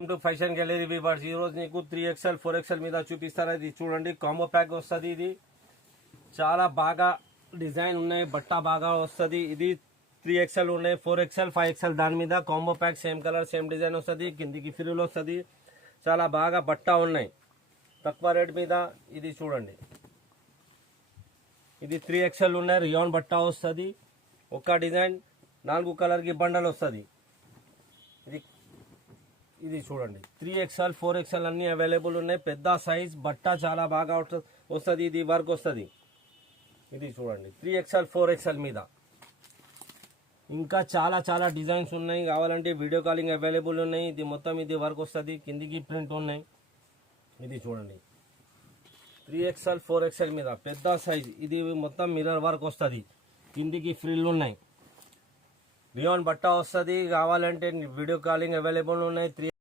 Fashion gallery weavers ఈ రోజు నీకు 3XL 4XL మీద చూపిస్తారా. ఇది చూడండి కాంబో ప్యాక్ వస్తుంది. ఇది చాలా బాగా డిజైన్ ఉన్నాయి, బట్ట బాగా వస్తుంది. ఇది 3XL ఉన్నాయి, 4XL 5XL దాని మీద combo pack same colour same design వస్తుంది. కిందికి ఫ్రీలో వస్తుంది. చాలా బాగా బట్ట ఉన్నాయి తక్కువ రేట్ మీద. ఇది చూడండి, ఇది 3XL ఉన్నాయి, రియాన్ బట్ట వస్తుంది. ఒక డిజైన్ 4 కలర్కి బండల్ వస్తుంది. ఇది చూడండి 3XL 4XL అన్ని అవైలబుల్ ఉన్నాయి. పెద్ద సైజ్ బట్ట చాలా బాగా వస్తుంది. ఇది వర్క్ వస్తుంది. ఇది చూడండి 3XL 4XL మీద ఇంకా చాలా డిజైన్స్ ఉన్నాయి. కావాలంటే వీడియో కాలింగ్ అవైలబుల్ ఉన్నాయి. ఇది మొత్తం ఇది వర్క్ వస్తుంది. కిందికి ప్రింట్ ఉన్నాయి. ఇది చూడండి 3XL 4XL మీద పెద్ద సైజ్. ఇది మొత్తం మిర్రర్ వర్క్ వస్తుంది. కిందికి ఫ్రిల్ ఉన్నాయి. రియాన్ బట్ట వస్తుంది. కావాలంటే వీడియో కాలింగ్ అవైలబుల్ ఉన్నాయి.